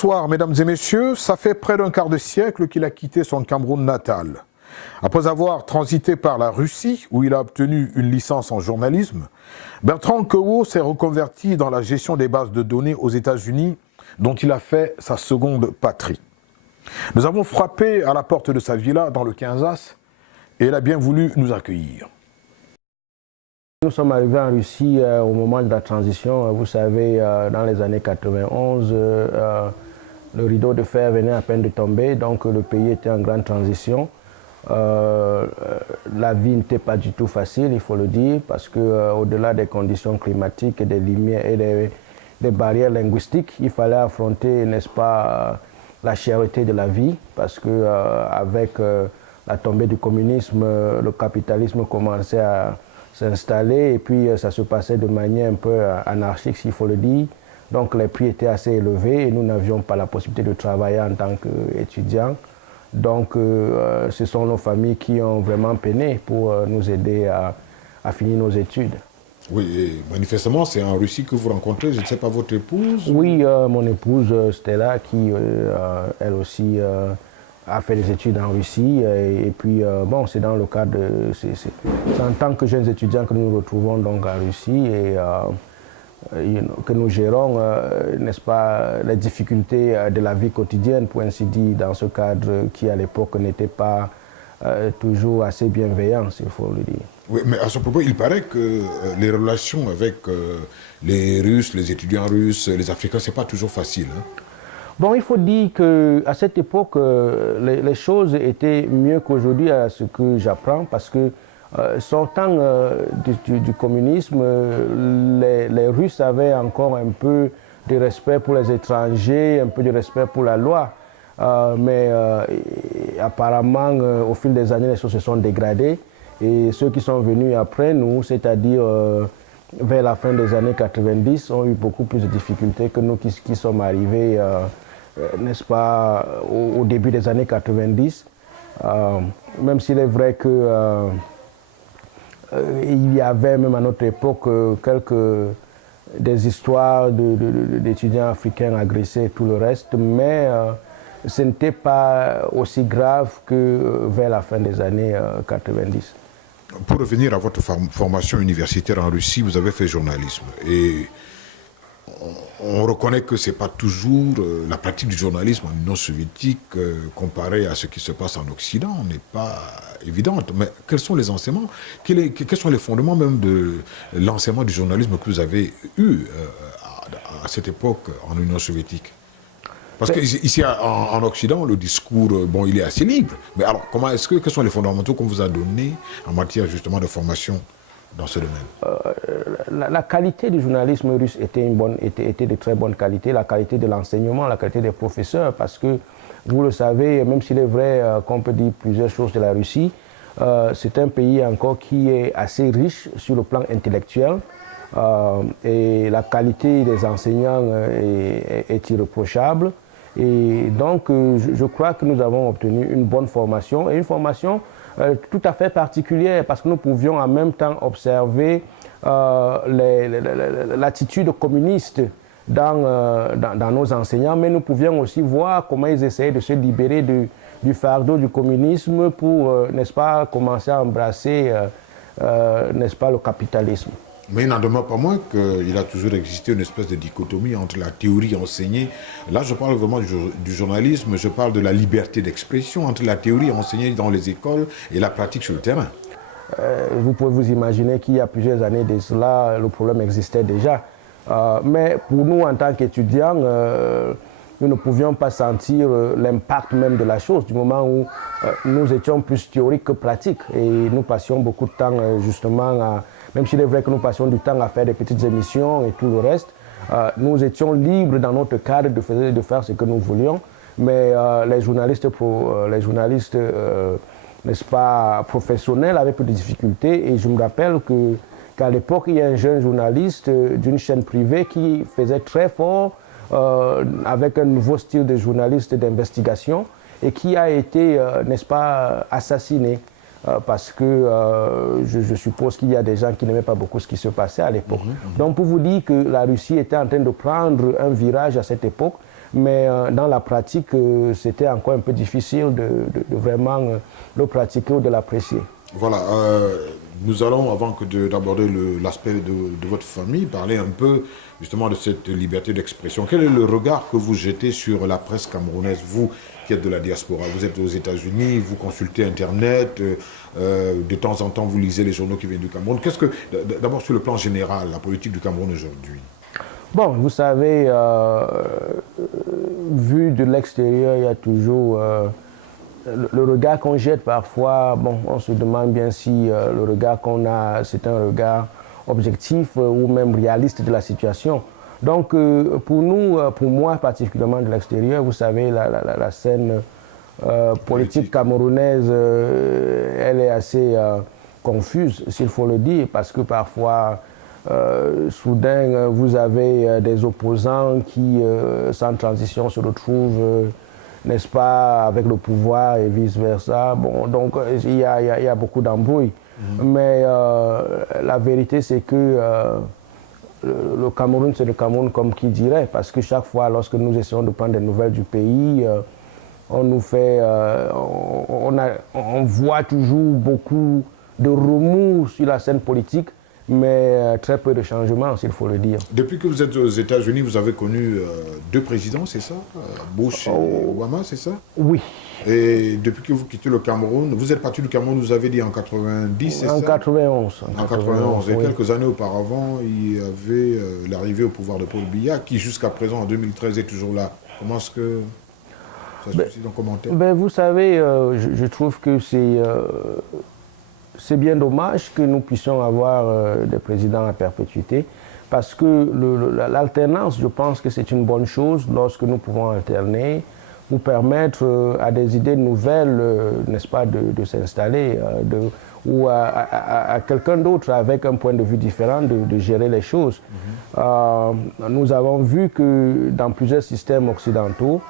Bonsoir, mesdames et messieurs. Ça fait près d'un quart de siècle qu'il a quitté son Cameroun natal. Après avoir transité par la Russie, où il a obtenu une licence en journalisme, Bertrand Nkewuo s'est reconverti dans la gestion des bases de données aux États-Unis, dont il a fait sa seconde patrie. Nous avons frappé à la porte de sa villa dans le Kansas et il a bien voulu nous accueillir. Nous sommes arrivés en Russie au moment de la transition. Vous savez, dans les années 91, le rideau de fer venait à peine de tomber, donc le pays était en grande transition. La vie n'était pas du tout facile, il faut le dire, parce qu'au-delà des conditions climatiques et des lumières et des barrières linguistiques, il fallait affronter, n'est-ce pas, la cherté de la vie, parce qu'avec la tombée du communisme, le capitalisme commençait à s'installer et puis ça se passait de manière un peu anarchique, s'il faut le dire. Donc les prix étaient assez élevés et nous n'avions pas la possibilité de travailler en tant qu'étudiants. Donc ce sont nos familles qui ont vraiment peiné pour nous aider à finir nos études. Oui, et manifestement, c'est en Russie que vous rencontrez, je ne sais pas, votre épouse? Oui, mon épouse Stella, qui elle aussi a fait des études en Russie. Et puis, bon, c'est dans le cadre de... C'est en tant que jeunes étudiants que nous nous retrouvons donc en Russie et que nous gérons, n'est-ce pas, les difficultés de la vie quotidienne, pour ainsi dire, dans ce cadre qui, à l'époque, n'était pas toujours assez bienveillant, s'il faut le dire. Oui, mais à ce propos, il paraît que les relations avec les Russes, les étudiants russes, les Africains, c'est pas toujours facile, hein? Bon, il faut dire qu'à cette époque, les choses étaient mieux qu'aujourd'hui à ce que j'apprends, parce que sortant du communisme, les Russes avaient encore un peu de respect pour les étrangers, un peu de respect pour la loi. Mais apparemment, au fil des années, les choses se sont dégradées. Et ceux qui sont venus après nous, c'est-à-dire vers la fin des années 90, ont eu beaucoup plus de difficultés que nous qui sommes arrivés, n'est-ce pas, au début des années 90. Même s'il est vrai que il y avait même à notre époque des histoires d'étudiants africains agressés et tout le reste, mais ce n'était pas aussi grave que vers la fin des années 90. Pour revenir à votre formation universitaire en Russie, vous avez fait journalisme. Et on reconnaît que ce n'est pas toujours la pratique du journalisme en Union soviétique comparée à ce qui se passe en Occident n'est pas évidente. Mais quels sont les enseignements, quels sont les fondements même de l'enseignement du journalisme que vous avez eu à cette époque en Union soviétique? Parce qu'ici en Occident, le discours, bon, il est assez libre. Mais alors, quels sont les fondamentaux qu'on vous a donnés en matière justement de formation dans ce domaine? La qualité du journalisme russe était de très bonne qualité, la qualité de l'enseignement, la qualité des professeurs, parce que, vous le savez, même s'il est vrai qu'on peut dire plusieurs choses de la Russie, c'est un pays encore qui est assez riche sur le plan intellectuel, et la qualité des enseignants est irréprochable. Et donc, je crois que nous avons obtenu une bonne formation, et une formation tout à fait particulière, parce que nous pouvions en même temps observer l'attitude communiste dans nos enseignants, mais nous pouvions aussi voir comment ils essayaient de se libérer du fardeau du communisme pour, n'est-ce pas, commencer à embrasser, n'est-ce pas, le capitalisme. Mais il n'en demeure pas moins qu'il a toujours existé une espèce de dichotomie entre la théorie enseignée, là je parle vraiment du journalisme, je parle de la liberté d'expression, entre la théorie enseignée dans les écoles et la pratique sur le terrain. Vous pouvez vous imaginer qu'il y a plusieurs années de cela, le problème existait déjà. Mais pour nous, en tant qu'étudiants, nous ne pouvions pas sentir l'impact même de la chose, du moment où nous étions plus théoriques que pratiques. Et nous passions beaucoup de temps justement même s'il est vrai que nous passions du temps à faire des petites émissions et tout le reste, nous étions libres dans notre cadre de faire ce que nous voulions, mais les journalistes n'est-ce pas, professionnels avaient peu de difficultés. Et je me rappelle qu'à l'époque, il y a un jeune journaliste d'une chaîne privée qui faisait très fort avec un nouveau style de journaliste d'investigation et qui a été, n'est-ce pas, assassiné. Parce que je suppose qu'il y a des gens qui n'aimaient pas beaucoup ce qui se passait à l'époque. Donc pour vous dire que la Russie était en train de prendre un virage à cette époque, mais dans la pratique, c'était encore un peu difficile de vraiment le pratiquer ou de l'apprécier. Voilà, nous allons, avant d'aborder l'aspect de votre famille, parler un peu justement de cette liberté d'expression. Quel est le regard que vous jetez sur la presse camerounaise, vous qui êtes de la diaspora? Vous êtes aux États-Unis, vous consultez Internet, de temps en temps vous lisez les journaux qui viennent du Cameroun. Qu'est-ce que, d'abord sur le plan général, la politique du Cameroun aujourd'hui? Bon, vous savez, vu de l'extérieur, il y a toujours le regard qu'on jette parfois. Bon, on se demande bien si le regard qu'on a, c'est un regard objectif ou même réaliste de la situation. Donc, pour nous, pour moi particulièrement de l'extérieur, vous savez, la scène politique camerounaise, elle est assez confuse, s'il faut le dire, parce que parfois, soudain, vous avez des opposants qui, sans transition, se retrouvent, n'est-ce pas, avec le pouvoir et vice-versa. Bon, donc, il y a beaucoup d'embrouilles. Mais la vérité, c'est que le Cameroun, c'est le Cameroun comme qui dirait, parce que chaque fois, lorsque nous essayons de prendre des nouvelles du pays, on nous fait, on voit toujours beaucoup de remous sur la scène politique, mais très peu de changements, s'il faut le dire. Depuis que vous êtes aux États-Unis, vous avez connu deux présidents, c'est ça? Bush et Obama, c'est ça? Oui. Et depuis que vous quittez le Cameroun, vous êtes parti du Cameroun, vous avez dit en 90, c'est ça? En 91. En 91. Et oui. quelques années auparavant, il y avait l'arrivée au pouvoir de Paul Biya, qui jusqu'à présent, en 2013, est toujours là. Comment est-ce que ça suscite un commentaire? Vous savez, je trouve que c'est bien dommage que nous puissions avoir des présidents à perpétuité, parce que l'alternance, je pense que c'est une bonne chose lorsque nous pouvons alterner, pour permettre à des idées nouvelles, n'est-ce pas, de s'installer, ou à quelqu'un d'autre avec un point de vue différent de gérer les choses. Nous avons vu que dans plusieurs systèmes occidentaux,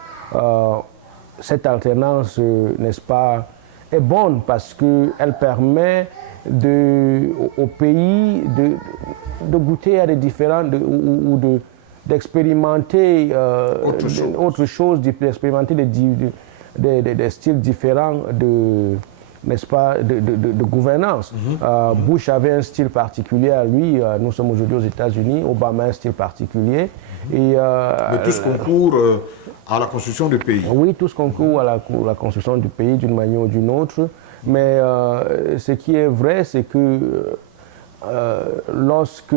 cette alternance, n'est-ce pas, est bonne parce qu'elle permet au pays de goûter à des différents, ou d'expérimenter autre chose, d'expérimenter des styles différents n'est-ce pas, de gouvernance. Bush avait un style particulier à lui, nous sommes aujourd'hui aux États-Unis, Obama a un style particulier. Mais tous concourent à la construction du pays. Oui, tous concourent à la construction du pays d'une manière ou d'une autre. Mais ce qui est vrai, c'est que lorsque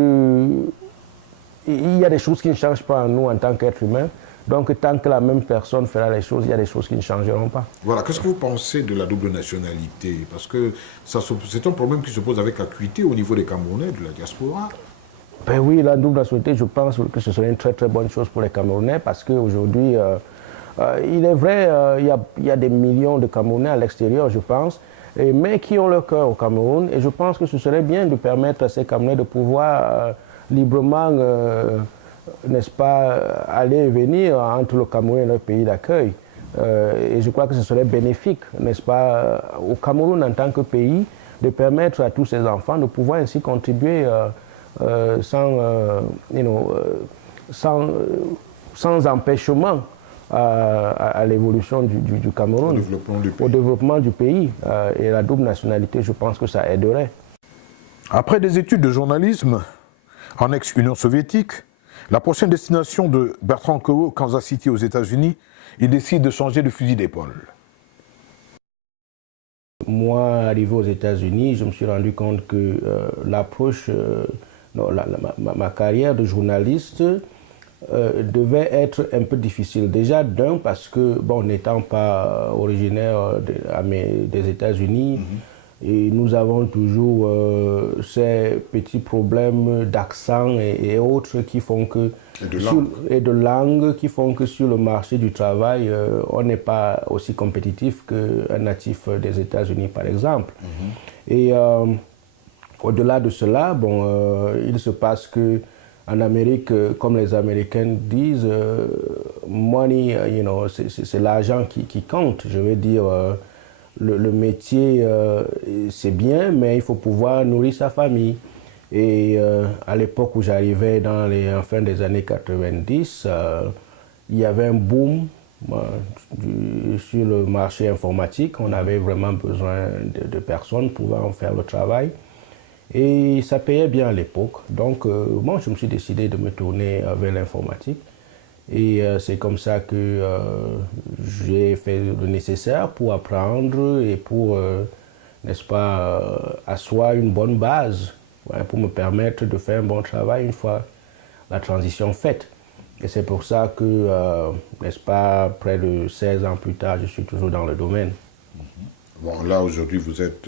il y a des choses qui ne changent pas en nous en tant qu'êtres humains, donc tant que la même personne fera les choses, il y a des choses qui ne changeront pas. Voilà, qu'est-ce que vous pensez de la double nationalité? Parce que c'est un problème qui se pose avec acuité au niveau des Camerounais, de la diaspora. Ben oui, la double nationalité, je pense que ce serait une très très bonne chose pour les Camerounais, parce qu'aujourd'hui, il est vrai, il y a des millions de Camerounais à l'extérieur, je pense, mais qui ont leur cœur au Cameroun, et je pense que ce serait bien de permettre à ces Camerounais de pouvoir librement, n'est-ce pas, aller et venir entre le Cameroun et leur pays d'accueil. Et je crois que ce serait bénéfique, n'est-ce pas, au Cameroun en tant que pays, de permettre à tous ces enfants de pouvoir ainsi contribuer sans empêchement à l'évolution du Cameroun, au développement du pays. Et la double nationalité, je pense que ça aiderait. Après des études de journalisme en ex-Union soviétique, la prochaine destination de Bertrand Nkoro, Kansas City aux États-Unis, il décide de changer de fusil d'épaule. Moi, arrivé aux États-Unis, je me suis rendu compte que l'approche, ma carrière de journaliste devait être un peu difficile. Déjà d'un, parce que, bon, n'étant pas originaire des États-Unis, et nous avons toujours ces petits problèmes d'accent et autres qui font que... Et de langue qui font que sur le marché du travail, on n'est pas aussi compétitif qu'un natif des États-Unis, par exemple. Et au-delà de cela, bon, il se passe que en Amérique, comme les Américains disent, money, c'est l'argent qui compte. Je veux dire, le métier, c'est bien, mais il faut pouvoir nourrir sa famille. Et à l'époque où j'arrivais en fin des années 90, il y avait un boom sur le marché informatique. On avait vraiment besoin de personnes pouvant faire le travail. Et ça payait bien à l'époque. Donc, moi, je me suis décidé de me tourner vers l'informatique. Et c'est comme ça que j'ai fait le nécessaire pour apprendre et pour, n'est-ce pas, asseoir une bonne base, ouais, pour me permettre de faire un bon travail une fois la transition faite. Et c'est pour ça que, n'est-ce pas, près de 16 ans plus tard, je suis toujours dans le domaine. Bon, là, aujourd'hui, vous êtes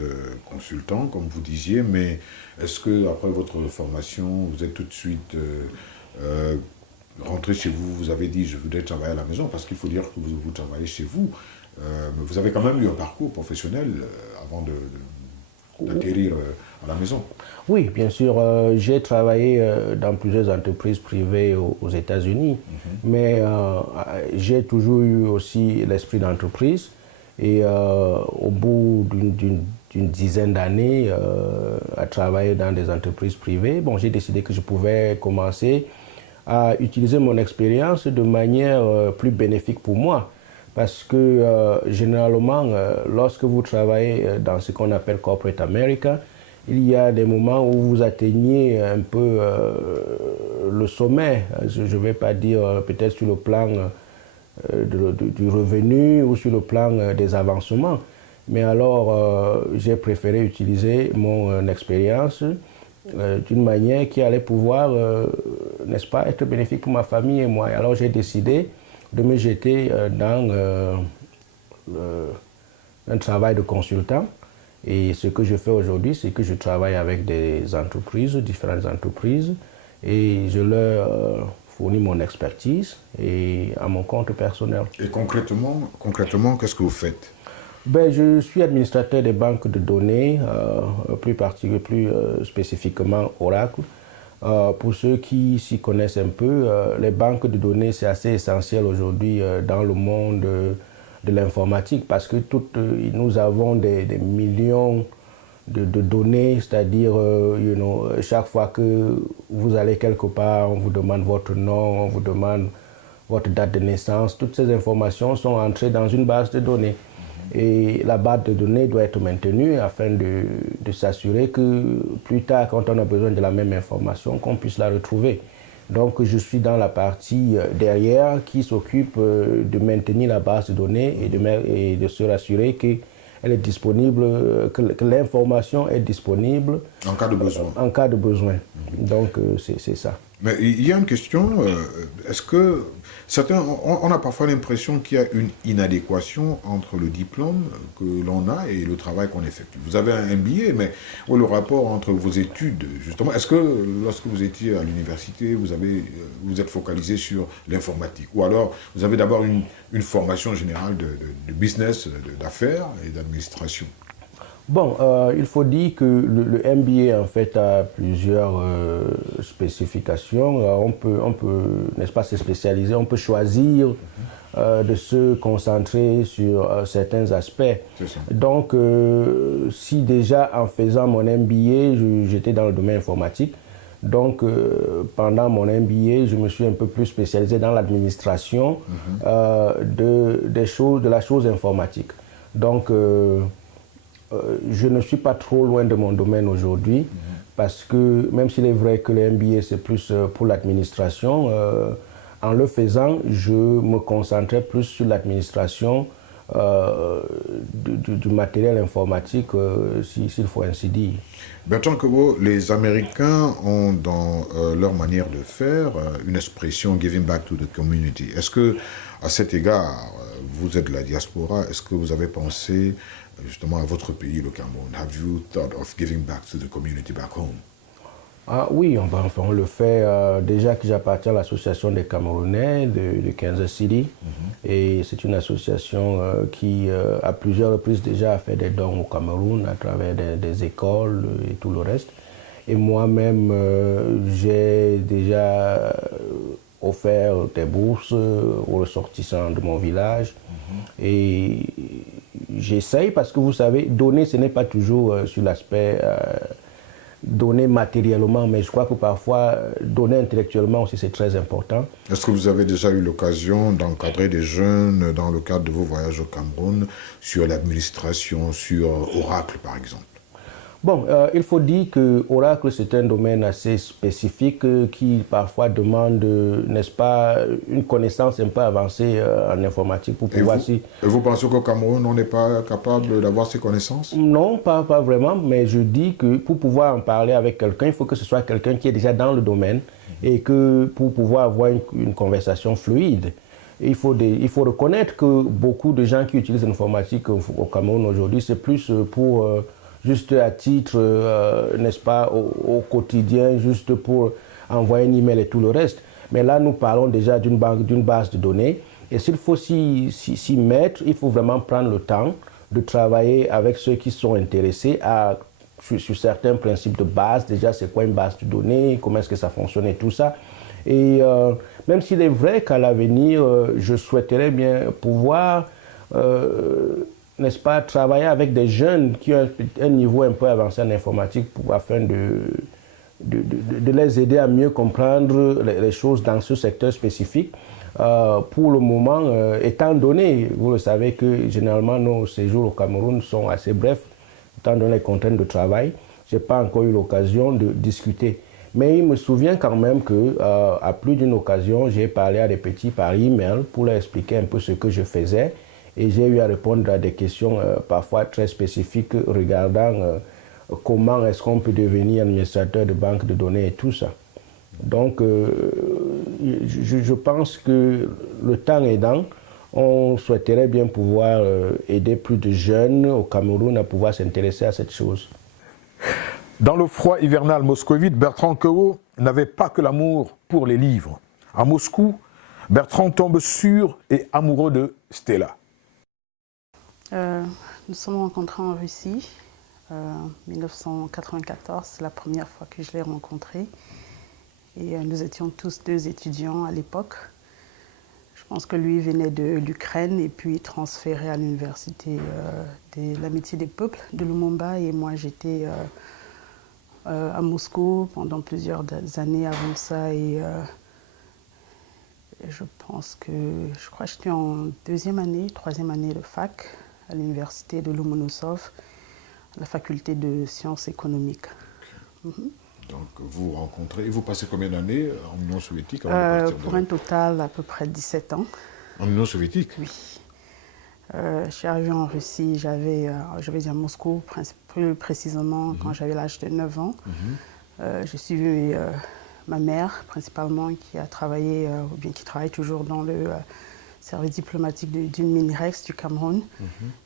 consultant, comme vous disiez, mais est-ce que après votre formation, vous êtes tout de suite rentré chez vous, vous avez dit, je voudrais travailler à la maison, parce qu'il faut dire que vous travaillez chez vous, mais vous avez quand même eu un parcours professionnel avant d'atterrir à la maison. Oui, bien sûr, j'ai travaillé dans plusieurs entreprises privées aux États-Unis, mais j'ai toujours eu aussi l'esprit d'entreprise. Et au bout d'une dizaine d'années à travailler dans des entreprises privées, bon, j'ai décidé que je pouvais commencer à utiliser mon expérience de manière plus bénéfique pour moi. Parce que généralement, lorsque vous travaillez dans ce qu'on appelle Corporate America, il y a des moments où vous atteignez un peu le sommet. Je ne vais pas dire peut-être sur le plan du revenu ou sur le plan des avancements. Mais alors, j'ai préféré utiliser mon expérience d'une manière qui allait pouvoir, n'est-ce pas, être bénéfique pour ma famille et moi. Et alors, j'ai décidé de me jeter dans un travail de consultant. Et ce que je fais aujourd'hui, c'est que je travaille avec des entreprises, différentes entreprises, et je leur fournis mon expertise et à mon compte personnel. Et concrètement, qu'est-ce que vous faites? Ben, je suis administrateur des banques de données, plus spécifiquement Oracle. Pour ceux qui s'y connaissent un peu, les banques de données, c'est assez essentiel aujourd'hui dans le monde de l'informatique parce que nous avons des millions de données, c'est-à-dire chaque fois que vous allez quelque part, on vous demande votre nom, on vous demande votre date de naissance. Toutes ces informations sont entrées dans une base de données. Et la base de données doit être maintenue afin de s'assurer que plus tard, quand on a besoin de la même information, qu'on puisse la retrouver. Donc, je suis dans la partie derrière qui s'occupe de maintenir la base de données et de se rassurer qu'elle est disponible, que l'information est disponible en cas de besoin. En cas de besoin. Donc, c'est ça. Mais il y a une question, est-ce que on a parfois l'impression qu'il y a une inadéquation entre le diplôme que l'on a et le travail qu'on effectue. Vous avez un MBA, mais le rapport entre vos études, justement, est-ce que lorsque vous étiez à l'université, vous êtes focalisé sur l'informatique? Ou alors, vous avez d'abord une formation générale de business, d'affaires et d'administration? Bon, il faut dire que le MBA en fait a plusieurs spécifications. On peut, n'est-ce pas, se spécialiser. On peut choisir de se concentrer sur certains aspects. Donc, si déjà en faisant mon MBA, j'étais dans le domaine informatique. Donc, pendant mon MBA, je me suis un peu plus spécialisé dans l'administration de la chose informatique. Donc, je ne suis pas trop loin de mon domaine aujourd'hui parce que même s'il est vrai que le MBA c'est plus pour l'administration, en le faisant, je me concentrais plus sur l'administration du matériel informatique, s'il faut ainsi dire. Bertrand Kobo, les Américains ont dans leur manière de faire une expression « giving back to the community ». Est-ce que, à cet égard, vous êtes de la diaspora, est-ce que vous avez pensé justement à votre pays, le Cameroun? Have you thought of giving back to the community back home? Ah oui, on le fait. Déjà que j'appartiens à l'association des Camerounais de Kansas City. Et c'est une association qui, à plusieurs reprises déjà, a fait des dons au Cameroun à travers des écoles et tout le reste. Et moi-même, j'ai déjà offert des bourses aux ressortissants de mon village. Et j'essaye parce que vous savez, donner, ce n'est pas toujours sur l'aspect donner matériellement, mais je crois que parfois, donner intellectuellement aussi, c'est très important. Est-ce que vous avez déjà eu l'occasion d'encadrer des jeunes dans le cadre de vos voyages au Cameroun sur l'administration, sur Oracle par exemple? Bon, il faut dire que Oracle, c'est un domaine assez spécifique qui parfois demande, n'est-ce pas, une connaissance un peu avancée en informatique pour pouvoir... Et vous pensez qu'au Cameroun, on n'est pas capable d'avoir ces connaissances? Non, pas vraiment, mais je dis que pour pouvoir en parler avec quelqu'un, il faut que ce soit quelqu'un qui est déjà dans le domaine et que pour pouvoir avoir une conversation fluide, il faut reconnaître que beaucoup de gens qui utilisent l'informatique au Cameroun aujourd'hui, c'est plus pour... juste à titre, n'est-ce pas, au quotidien, juste pour envoyer un email et tout le reste. Mais là, nous parlons déjà d'une base de données. Et s'il faut s'y mettre, il faut vraiment prendre le temps de travailler avec ceux qui sont intéressés sur certains principes de base. Déjà, c'est quoi une base de données, comment est-ce que ça fonctionne et tout ça. Et même s'il est vrai qu'à l'avenir, je souhaiterais bien pouvoir... n'est-ce pas, travailler avec des jeunes qui ont un niveau un peu avancé en informatique afin de les aider à mieux comprendre les choses dans ce secteur spécifique. Pour le moment, étant donné, vous le savez que généralement nos séjours au Cameroun sont assez brefs, étant donné les contraintes de travail, je n'ai pas encore eu l'occasion de discuter. Mais il me souvient quand même qu'à plus d'une occasion, j'ai parlé à des petits par email pour leur expliquer un peu ce que je faisais. Et j'ai eu à répondre à des questions parfois très spécifiques regardant comment est-ce qu'on peut devenir administrateur de banque de données et tout ça. Donc, je pense que le temps aidant, on souhaiterait bien pouvoir aider plus de jeunes au Cameroun à pouvoir s'intéresser à cette chose. Dans le froid hivernal moscovite, Bertrand Kewo n'avait pas que l'amour pour les livres. À Moscou, Bertrand tombe sûr et amoureux de Stella. Nous sommes rencontrés en Russie en 1994, c'est la première fois que je l'ai rencontré. Et nous étions tous deux étudiants à l'époque. Je pense que lui venait de l'Ukraine et puis transféré à l'université de l'amitié des peuples de Lumumba. Et moi j'étais à Moscou pendant plusieurs années avant ça. Et je pense que, je crois que j'étais en troisième année de fac à l'université de Lomonosov, à la faculté de sciences économiques. Donc vous rencontrez, et vous passez combien d'années en Union soviétique pour un total à peu près 17 ans. En Union soviétique? Oui. Je suis arrivée en Russie, je vais dire Moscou, plus précisément quand j'avais l'âge de 9 ans. J'ai suivi ma mère principalement qui a travaillé, ou bien qui travaille toujours dans le service diplomatique d'une MINREX du Cameroun.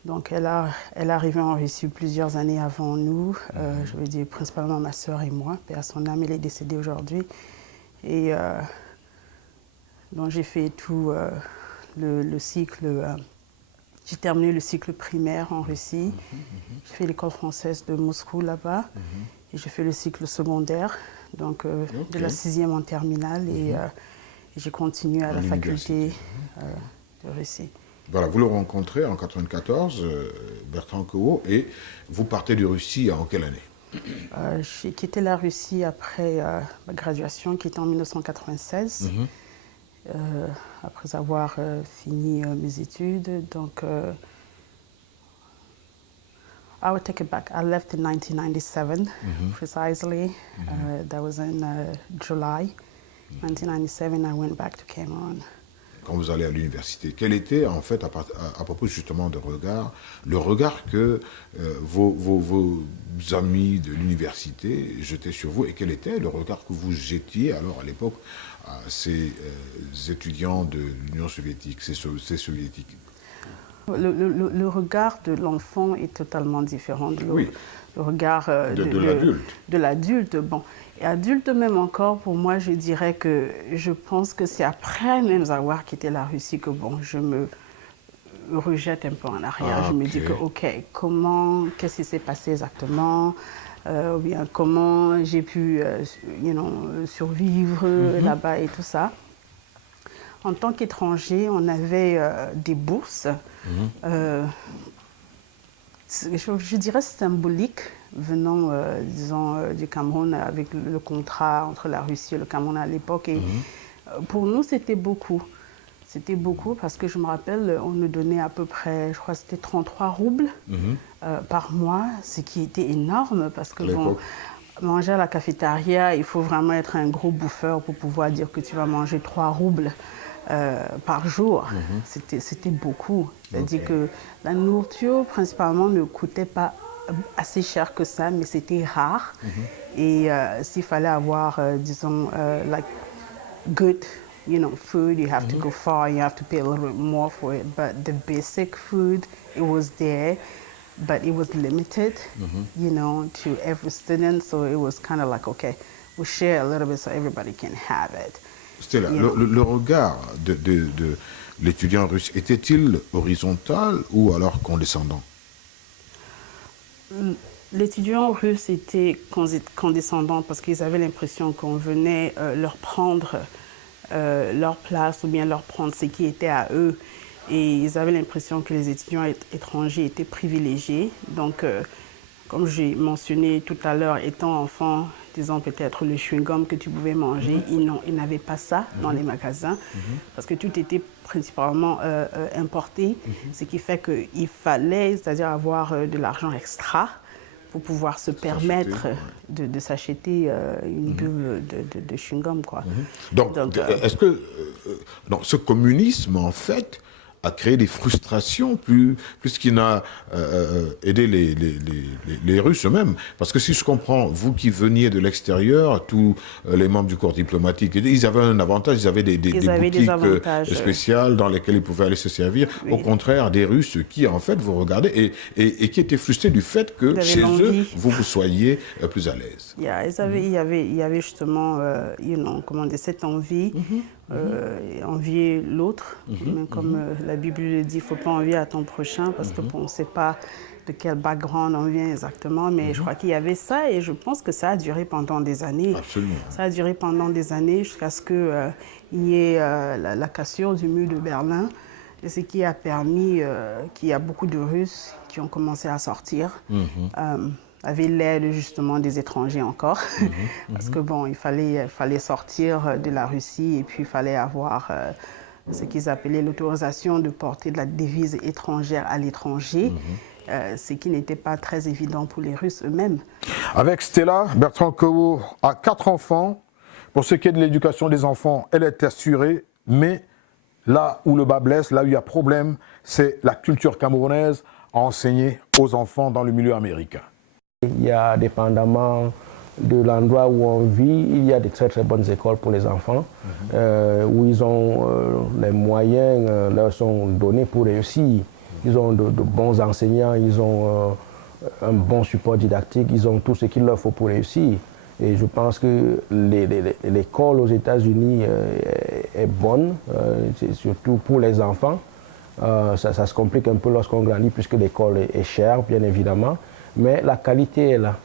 Donc elle est arrivée en Russie plusieurs années avant nous, je veux dire principalement ma sœur et moi, paix à son âme, elle est décédée aujourd'hui. Et donc j'ai fait tout le cycle, j'ai terminé le cycle primaire en Russie, j'ai fait l'école française de Moscou là-bas, et j'ai fait le cycle secondaire, donc de la 6e en terminale, et j'ai continué à la faculté de Russie. Voilà, vous le rencontrez en 1994, Bertrand Kewo, et vous partez de Russie en quelle année? J'ai quitté la Russie après ma graduation, qui était en 1996, après avoir fini mes études. Donc, I would take it back. I left in 1997, precisely. That was in July 1997. I went back to Cameroon. Quand vous allez à l'université, quel était en fait, à propos justement de regard, le regard que vos amis de l'université jetaient sur vous, et quel était le regard que vous jetiez alors à l'époque à ces étudiants de l'Union soviétique, ces soviétiques? Le regard de l'enfant est totalement différent de le regard de l'adulte. Bon. Et adulte même encore, pour moi, je dirais que je pense que c'est après même avoir quitté la Russie que bon, je me rejette un peu en arrière. Je me dis que, OK, qu'est-ce qui s'est passé exactement? Ou bien comment j'ai pu survivre là-bas et tout ça. En tant qu'étranger, on avait des bourses je dirais symbolique, venant, disons, du Cameroun, avec le contrat entre la Russie et le Cameroun à l'époque. Et pour nous, c'était beaucoup. C'était beaucoup parce que je me rappelle, on nous donnait à peu près, je crois que c'était 33 roubles par mois, ce qui était énorme parce que bon, manger à la cafétéria, il faut vraiment être un gros bouffeur pour pouvoir dire que tu vas manger 3 roubles par jour. C'était beaucoup. C'est-à-dire que la nourriture, principalement, ne coûtait pas assez cher que ça, mais c'était rare. Et s'il fallait avoir, disons, like good, you know, food, you have to go far, you have to pay a little bit more for it. But the basic food, it was there, but it was limited, you know, to every student. So it was kind of like, okay, we share a little bit so everybody can have it. Stella, le regard de l'étudiant russe était-il horizontal ou alors condescendant? L'étudiant russe était condescendant parce qu'ils avaient l'impression qu'on venait leur prendre leur place ou bien leur prendre ce qui était à eux. Et ils avaient l'impression que les étudiants étrangers étaient privilégiés. Donc, comme j'ai mentionné tout à l'heure, étant enfant, disons peut-être le chewing-gum que tu pouvais manger, ils n'avaient pas ça dans les magasins parce que tout était principalement importé, ce qui fait qu'il fallait, c'est-à-dire avoir de l'argent extra pour pouvoir se permettre de s'acheter une bulle de chewing-gum, quoi. Donc est-ce que ce communisme, en fait, a créé des frustrations plus qu'il n'a aidé les Russes eux-mêmes? Parce que si je comprends, vous qui veniez de l'extérieur, tous les membres du corps diplomatique, ils avaient un avantage, ils avaient des boutiques spéciales dans lesquelles ils pouvaient aller se servir, au contraire des Russes qui, en fait, vous regardez et qui étaient frustrés du fait que chez eux, vous soyez plus à l'aise. Il y avait justement, comment dire, cette envie, envier l'autre, comme la Bible le dit, il ne faut pas envier à ton prochain parce qu'on ne sait pas de quel background on vient exactement, mais je crois qu'il y avait ça et je pense que ça a duré pendant des années. Absolument. Ça a duré pendant des années jusqu'à ce qu'il y ait la cassure du mur de Berlin, et ce qui a permis qu'il y a beaucoup de Russes qui ont commencé à sortir. Avec l'aide justement des étrangers encore, parce que bon, il fallait sortir de la Russie et puis il fallait avoir ce qu'ils appelaient l'autorisation de porter de la devise étrangère à l'étranger, ce qui n'était pas très évident pour les Russes eux-mêmes. Avec Stella, Bertrand Kowo a 4 enfants. Pour ce qui est de l'éducation des enfants, elle est assurée, mais là où le bas blesse, là où il y a problème, c'est la culture camerounaise à enseigner aux enfants dans le milieu américain. Il y a, dépendamment de l'endroit où on vit, il y a de très très bonnes écoles pour les enfants, où ils ont les moyens leur sont donnés pour réussir. Ils ont de bons enseignants, ils ont un bon support didactique, ils ont tout ce qu'il leur faut pour réussir. Et je pense que l'école aux États-Unis est bonne, surtout pour les enfants. Ça se complique un peu lorsqu'on grandit, puisque l'école est chère, bien évidemment. Mais la qualité est là.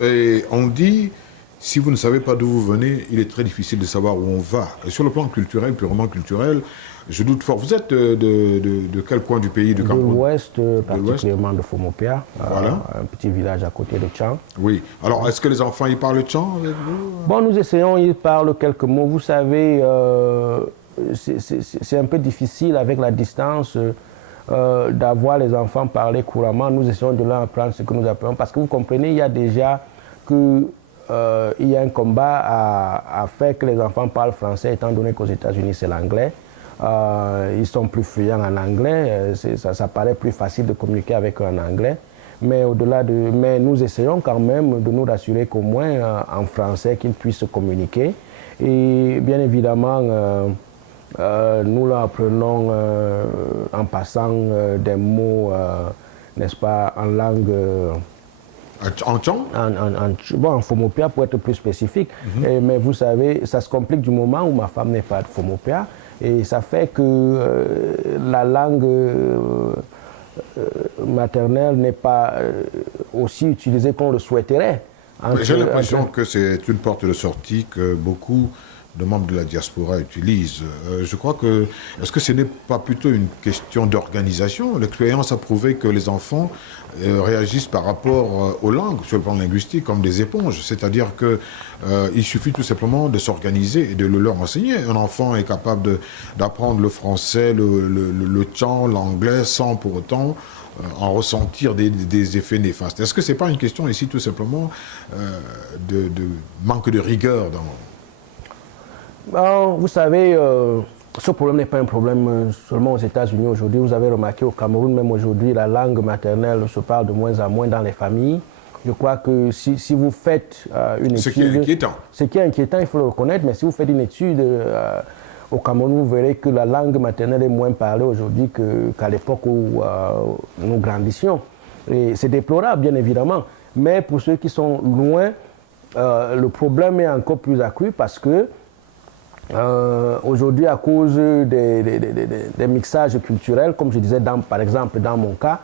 Et on dit, si vous ne savez pas d'où vous venez, il est très difficile de savoir où on va. Et sur le plan culturel, purement culturel, je doute fort. Vous êtes de quel coin du pays, du Cameroun? De l'ouest, particulièrement de Fomopia, voilà. Un petit village à côté de Tchang. Oui. Alors, est-ce que les enfants, ils parlent Tchang avec vous? Bon, nous essayons, ils parlent quelques mots. Vous savez, c'est un peu difficile avec la distance. D'avoir les enfants parler couramment, nous essayons de leur apprendre ce que nous appelons. Parce que vous comprenez, il y a déjà il y a un combat à faire que les enfants parlent français, étant donné qu'aux États-Unis, c'est l'anglais. Ils sont plus friands en anglais, ça paraît plus facile de communiquer avec eux en anglais. Mais mais nous essayons quand même de nous rassurer qu'au moins en français, qu'ils puissent communiquer. Et bien évidemment, nous leur apprenons en passant des mots, n'est-ce pas, en langue... en Tchang? En Fomopia pour être plus spécifique. Mais vous savez, ça se complique du moment où ma femme n'est pas de Fomopia. Et ça fait que la langue maternelle n'est pas aussi utilisée qu'on le souhaiterait. J'ai l'impression que c'est une porte de sortie, que beaucoup de membres de la diaspora utilisent. Je crois que, est-ce que ce n'est pas plutôt une question d'organisation? L'expérience a prouvé que les enfants réagissent par rapport aux langues, sur le plan linguistique, comme des éponges. C'est-à-dire qu'il suffit tout simplement de s'organiser et de le leur enseigner. Un enfant est capable d'apprendre le français, le tchang, l'anglais, sans pour autant en ressentir des effets néfastes. Est-ce que ce n'est pas une question ici tout simplement de manque de rigueur dans... Alors, vous savez, ce problème n'est pas un problème seulement aux États-Unis aujourd'hui. Vous avez remarqué au Cameroun, même aujourd'hui, la langue maternelle se parle de moins en moins dans les familles. Je crois que si vous faites une étude... Ce qui est inquiétant. Ce qui est inquiétant, il faut le reconnaître, mais si vous faites une étude au Cameroun, vous verrez que la langue maternelle est moins parlée aujourd'hui qu'à l'époque où nous grandissions. Et c'est déplorable, bien évidemment. Mais pour ceux qui sont loin, le problème est encore plus accru parce que aujourd'hui, à cause des mixages culturels, comme je disais, par exemple, dans mon cas,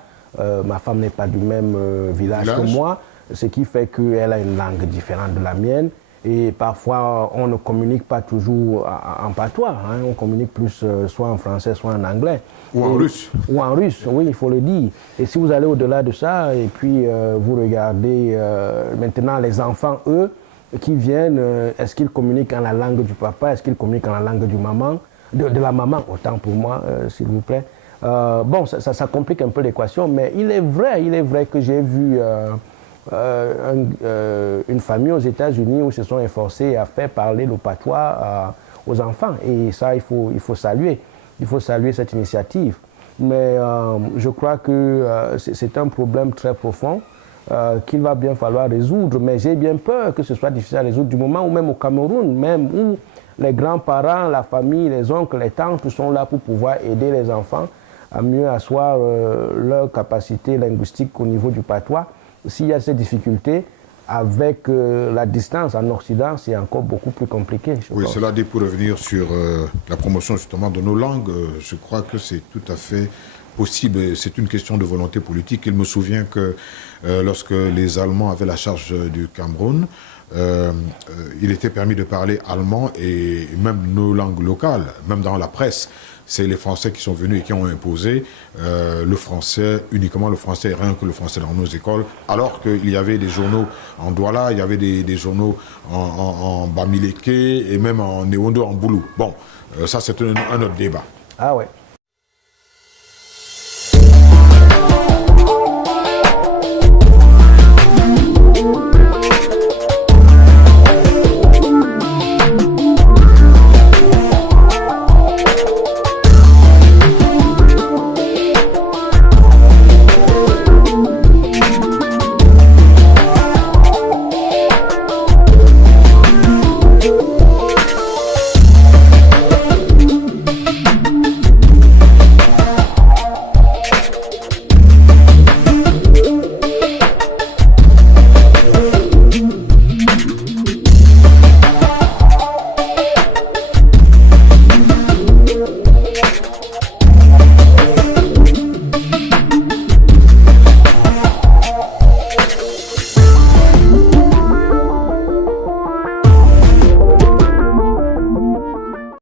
ma femme n'est pas du même village que moi, ce qui fait qu'elle a une langue différente de la mienne. Et parfois, on ne communique pas toujours en patois. Hein, on communique plus soit en français, soit en anglais. Ou en russe. Ou en russe, oui, il faut le dire. Et si vous allez au-delà de ça, et puis vous regardez maintenant les enfants, eux, qui viennent, est-ce qu'ils communiquent en la langue du papa, est-ce qu'ils communiquent en la langue du maman, de la maman, autant pour moi, s'il vous plaît. Bon, ça complique un peu l'équation, mais il est vrai que j'ai vu une famille aux États-Unis où ils se sont efforcés à faire parler le patois aux enfants. Et ça, il faut saluer. Il faut saluer cette initiative. Mais je crois que c'est un problème très profond qu'il va bien falloir résoudre. Mais j'ai bien peur que ce soit difficile à résoudre du moment où même au Cameroun, même où les grands-parents, la famille, les oncles, les tantes sont là pour pouvoir aider les enfants à mieux asseoir leur capacité linguistique au niveau du patois. S'il y a ces difficultés, avec la distance en Occident, c'est encore beaucoup plus compliqué. Oui, cela dit, pour revenir sur la promotion justement de nos langues, je crois que c'est tout à fait possible. C'est une question de volonté politique. Il me souvient que lorsque les Allemands avaient la charge du Cameroun, il était permis de parler allemand et même nos langues locales, même dans la presse. C'est les Français qui sont venus et qui ont imposé le français, uniquement le français, rien que le français dans nos écoles, alors qu'il y avait des journaux en Douala, il y avait des journaux en Bamileke et même en Néondo, en Boulou. Bon, ça c'est un autre débat. Ah ouais.